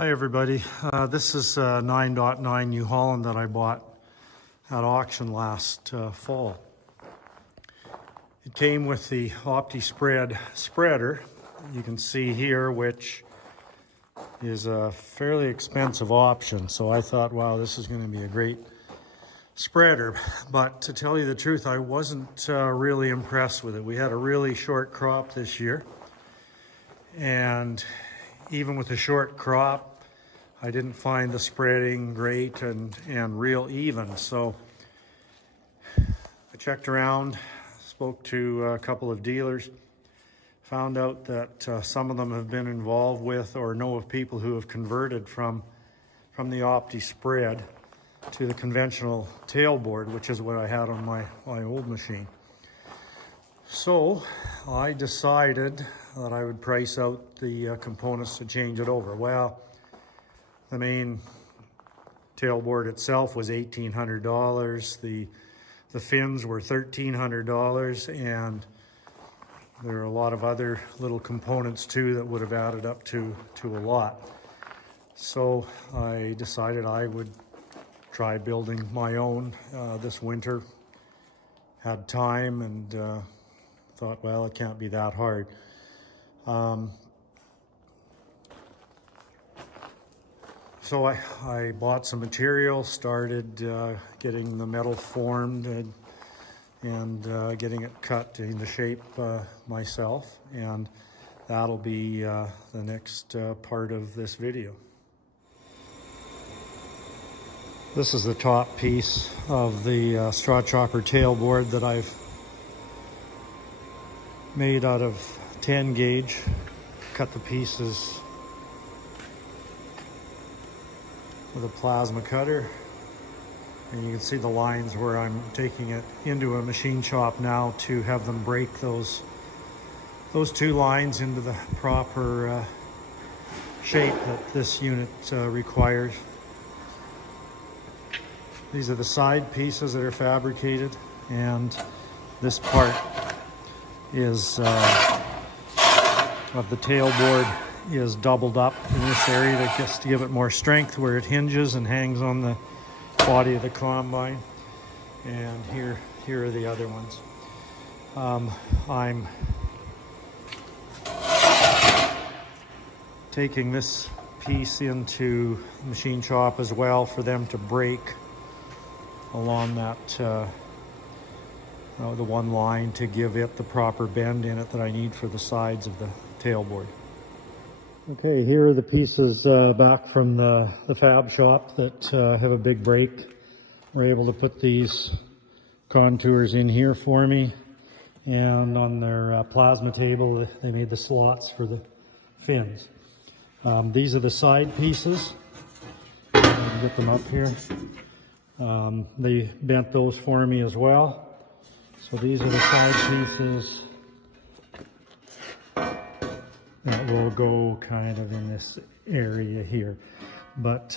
Hi everybody, this is a 9.9 New Holland that I bought at auction last fall. It came with the Opti-Spread spreader, you can see here, which is a fairly expensive option. So I thought, wow, this is going to be a great spreader. But to tell you the truth, I wasn't really impressed with it. We had a really short crop this year, and even with the short crop, I didn't find the spreading great and real even. So I checked around, spoke to a couple of dealers, found out that some of them have been involved with or know of people who have converted from the Opti-Spread to the conventional tailboard, which is what I had on my old machine. So I decided that I would price out the components to change it over. Well, the main tailboard itself was $1,800. The fins were $1,300, and there are a lot of other little components too that would have added up to a lot. So I decided I would try building my own this winter. Had time and thought, well, it can't be that hard. So I bought some material, started getting the metal formed and getting it cut in the shape myself, and that'll be the next part of this video. This is the top piece of the straw chopper tailboard that I've made out of 10 gauge. Cut the pieces with a plasma cutter, and you can see the lines where I'm taking it into a machine shop now to have them break those two lines into the proper shape that this unit requires. These are the side pieces that are fabricated, and this part is of the tailboard is doubled up in this area just to give it more strength, where it hinges and hangs on the body of the combine. And here are the other ones. I'm taking this piece into machine shop as well for them to break along that the one line to give it the proper bend in it that I need for the sides of the tailboard. Okay, here are the pieces back from the fab shop that have a big break. We're able to put these contours in here for me, and on their plasma table they made the slots for the fins. These are the side pieces. Get them up here. They bent those for me as well. So these are the side pieces that will go kind of in this area here. But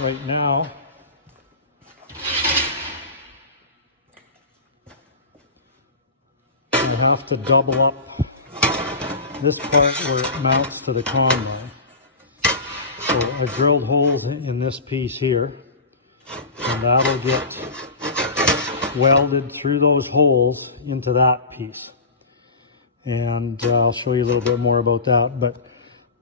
right now, I have to double up this part where it mounts to the combine. So I drilled holes in this piece here, and that'll get welded through those holes into that piece. And I'll show you a little bit more about that, but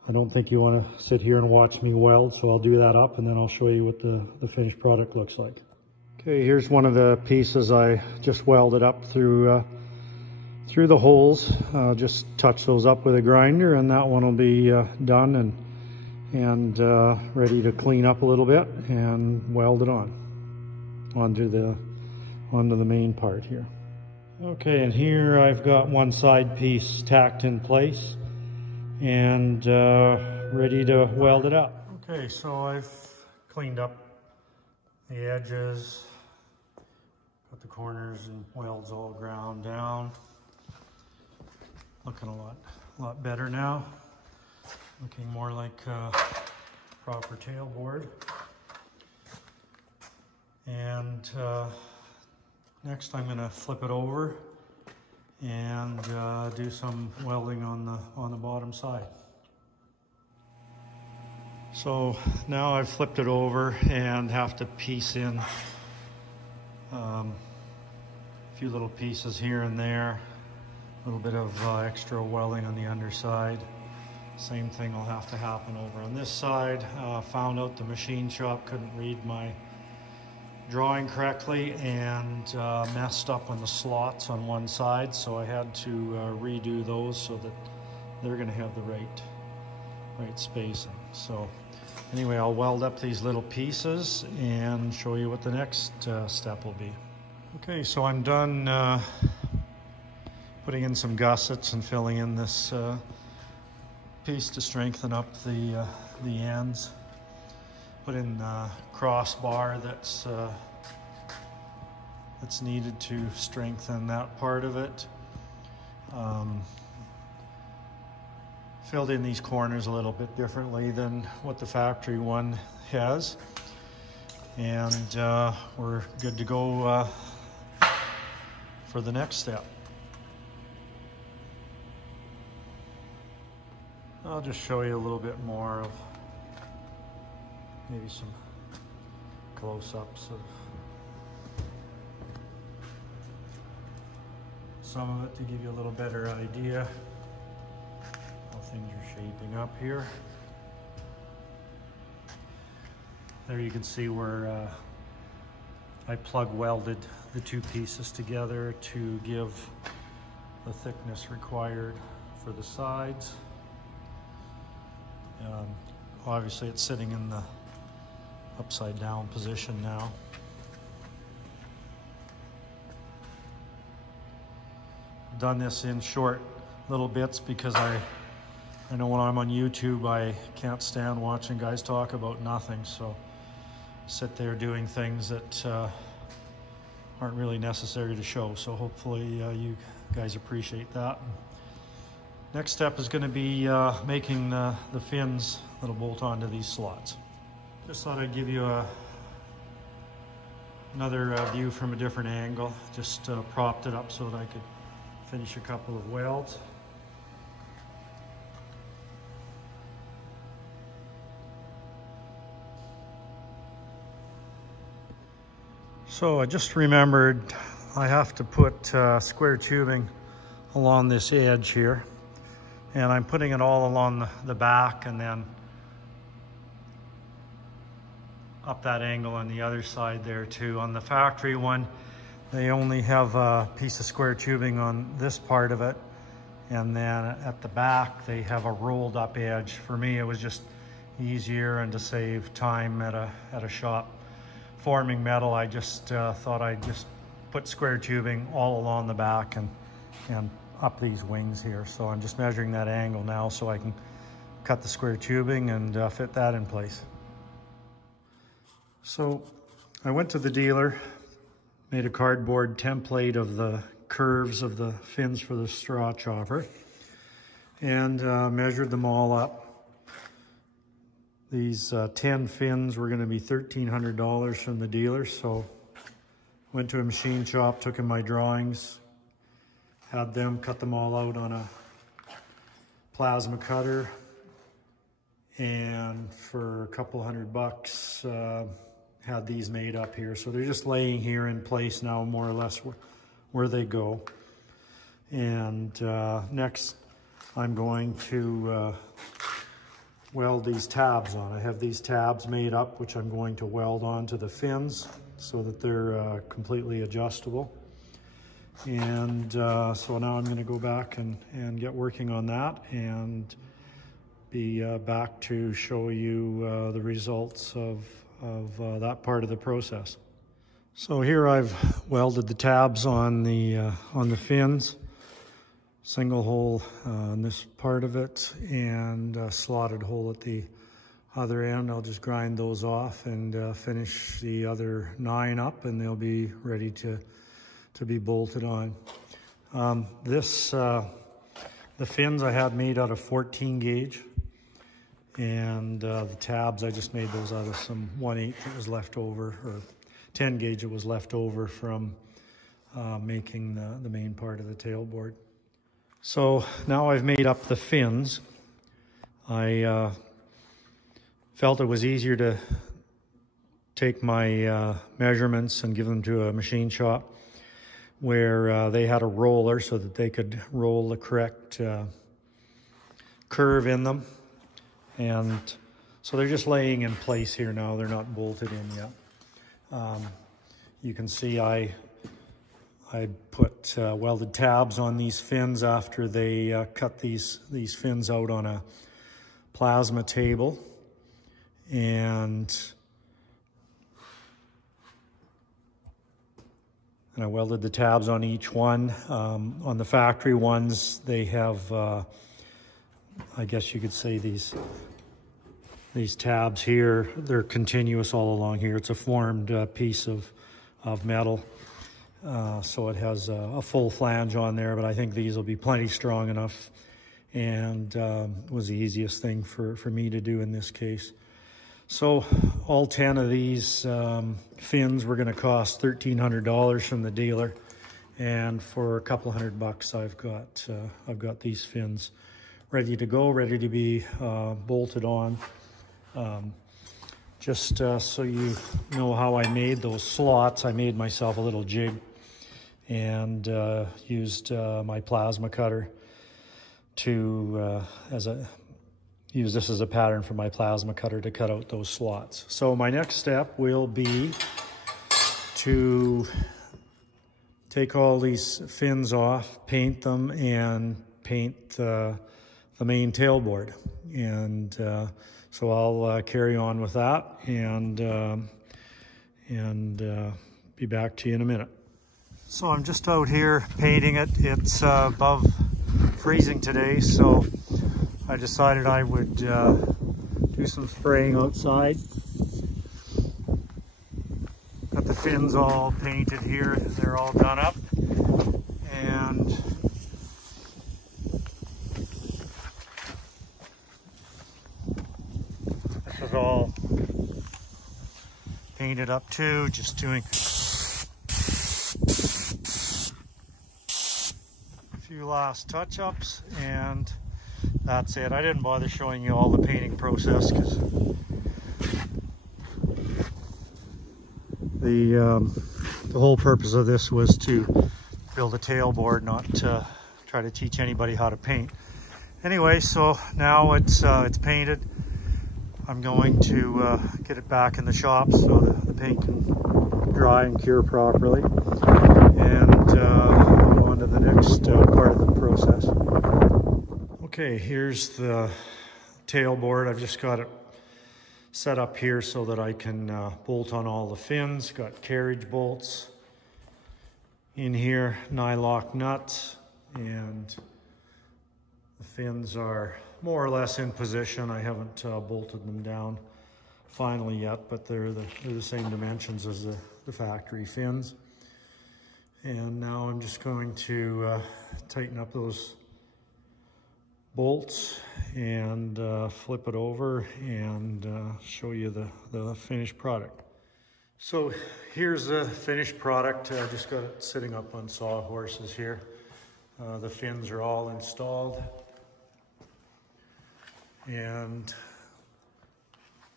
I don't think you want to sit here and watch me weld, so I'll do that up and then I'll show you what the finished product looks like. Okay, here's one of the pieces I just welded up through the holes. Just touch those up with a grinder, and that one will be done and ready to clean up a little bit and weld it onto the main part here. Okay, and here I've got one side piece tacked in place and ready to weld it up. Okay, so I've cleaned up the edges, got the corners and welds all ground down. Looking a lot better now. Looking more like a proper tailboard. And next I'm going to flip it over and do some welding on the bottom side. So now I've flipped it over and have to piece in a few little pieces here and there, a little bit of extra welding on the underside. Same thing will have to happen over on this side. Found out the machine shop couldn't read my drawing correctly and messed up on the slots on one side, so I had to redo those so that they're going to have the right spacing. So anyway, I'll weld up these little pieces and show you what the next step will be. Okay, so I'm done putting in some gussets and filling in this piece to strengthen up the ends. Put in crossbar that's needed to strengthen that part of it. Filled in these corners a little bit differently than what the factory one has, and we're good to go for the next step. I'll just show you a little bit more of maybe some close-ups of some of it to give you a little better idea how things are shaping up here. There you can see where I plug welded the two pieces together to give the thickness required for the sides. Obviously it's sitting in the upside down position now. I've done this in short little bits because I know when I'm on YouTube I can't stand watching guys talk about nothing, so I sit there doing things that aren't really necessary to show, so hopefully you guys appreciate that. Next step is going to be making the fins that'll bolt onto these slots. Just thought I'd give you another view from a different angle. Just propped it up so that I could finish a couple of welds. So I just remembered I have to put square tubing along this edge here. And I'm putting it all along the back and then up that angle on the other side there too. On the factory one, they only have a piece of square tubing on this part of it. And then at the back, they have a rolled up edge. For me, it was just easier and to save time at a shop forming metal. I just thought I'd just put square tubing all along the back and up these wings here. So I'm just measuring that angle now so I can cut the square tubing and fit that in place. So I went to the dealer, made a cardboard template of the curves of the fins for the straw chopper, and measured them all up. These 10 fins were going to be $1,300 from the dealer, so went to a machine shop, took in my drawings, had them cut them all out on a plasma cutter, and for a couple $100 had these made up here. So they're just laying here in place now, more or less where they go. And next I'm going to weld these tabs on. I have these tabs made up, which I'm going to weld onto the fins so that they're completely adjustable. And so now I'm going to go back and get working on that and be back to show you the results of that part of the process. So here I've welded the tabs on the fins, single hole on this part of it, and a slotted hole at the other end. I'll just grind those off and finish the other 9 up, and they'll be ready to be bolted on. The fins I had made out of 14 gauge, and the tabs I just made those out of some 1/8 that was left over, or 10 gauge that was left over from making the main part of the tailboard. So now I've made up the fins. I felt it was easier to take my measurements and give them to a machine shop where they had a roller so that they could roll the correct curve in them. And so they're just laying in place here now. They're not bolted in yet. You can see I put welded tabs on these fins after they cut these fins out on a plasma table. And I welded the tabs on each one. On the factory ones, they have, I guess you could say these tabs here, they're continuous all along here. It's a formed piece of metal. So it has a full flange on there, but I think these will be plenty strong enough, and was the easiest thing for me to do in this case. So all 10 of these fins were going to cost $1,300 from the dealer, and for a couple $100, I've got these fins ready to go, ready to be bolted on. Just so you know how I made those slots, I made myself a little jig and used my plasma cutter to use this as a pattern for my plasma cutter to cut out those slots. So my next step will be to take all these fins off, paint them, and paint the main tailboard. And so I'll carry on with that and be back to you in a minute. So I'm just out here painting it. It's above freezing today, so I decided I would do some spraying outside. Got the fins all painted here. They're all done up. And this is all painted up too, just doing a few last touch-ups, and that's it. I didn't bother showing you all the painting process because the whole purpose of this was to build a tailboard, not to try to teach anybody how to paint. Anyway, so now it's painted. I'm going to get it back in the shop so the paint can dry and cure properly, and move on to the next part of the process. Okay, here's the tailboard. I've just got it set up here so that I can bolt on all the fins. Got carriage bolts in here, nylock nuts, and the fins are more or less in position. I haven't bolted them down finally yet, but they're the same dimensions as the factory fins. And now I'm just going to tighten up those bolts and flip it over and show you the finished product. So here's the finished product. I just got it sitting up on sawhorses here. The fins are all installed and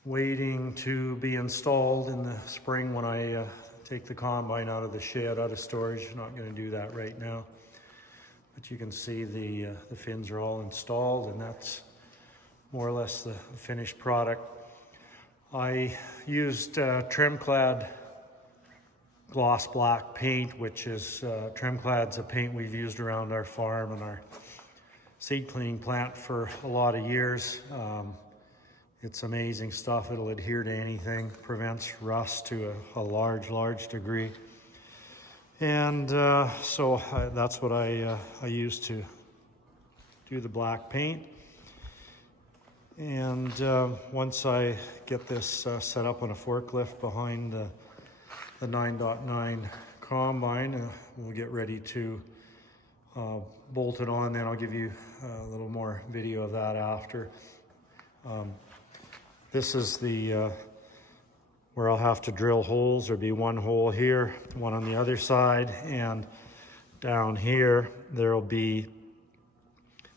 waiting to be installed in the spring when I take the combine out of the shed, out of storage. I'm not going to do that right now. But you can see the fins are all installed, and that's more or less the finished product. I used Trimclad gloss black paint, which is Trimclad's a paint we've used around our farm and our seed cleaning plant for a lot of years. It's amazing stuff. It'll adhere to anything, prevents rust to a large degree. And so that's what I use to do the black paint. And once I get this set up on a forklift behind the 9.9 combine, we'll get ready to bolt it on. Then I'll give you a little more video of that after. This is the where I'll have to drill holes. There'll be one hole here, one on the other side, and down here there'll be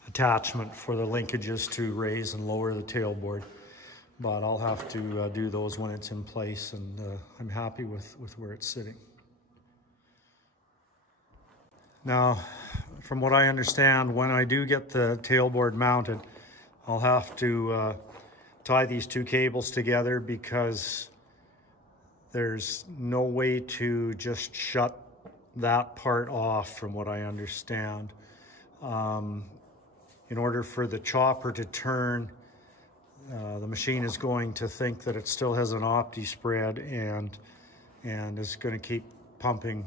attachment for the linkages to raise and lower the tailboard. But I'll have to do those when it's in place, and I'm happy with where it's sitting. Now, from what I understand, when I do get the tailboard mounted, I'll have to tie these two cables together, because there's no way to just shut that part off, from what I understand. In order for the chopper to turn, the machine is going to think that it still has an Opti-Spread and is going to keep pumping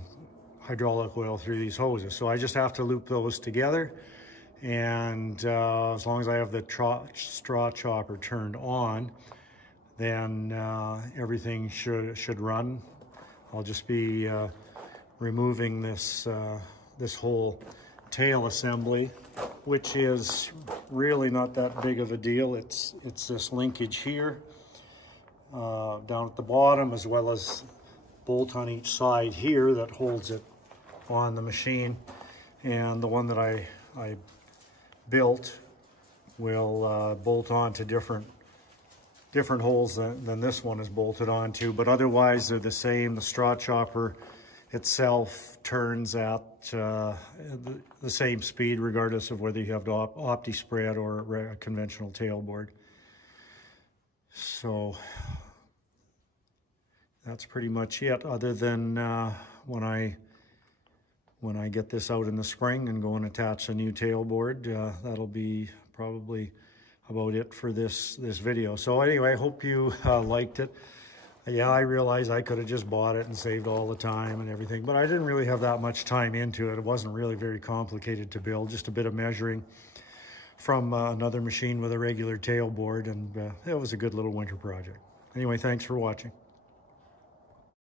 hydraulic oil through these hoses. So I just have to loop those together, and as long as I have the straw chopper turned on, then everything should run. I'll just be removing this whole tail assembly, which is really not that big of a deal. It's this linkage here down at the bottom, as well as bolt on each side here that holds it on the machine. And the one that I built will bolt on to different holes than this one is bolted onto, but otherwise they're the same. The straw chopper itself turns at the same speed, regardless of whether you have the Opti-Spread or a conventional tailboard. So that's pretty much it, other than when I get this out in the spring and go and attach a new tailboard. That'll be probably about it for this video. So anyway, I hope you liked it. Yeah, I realize I could have just bought it and saved all the time and everything, but I didn't really have that much time into it. It wasn't really very complicated to build, just a bit of measuring from another machine with a regular tailboard, and it was a good little winter project. Anyway, thanks for watching.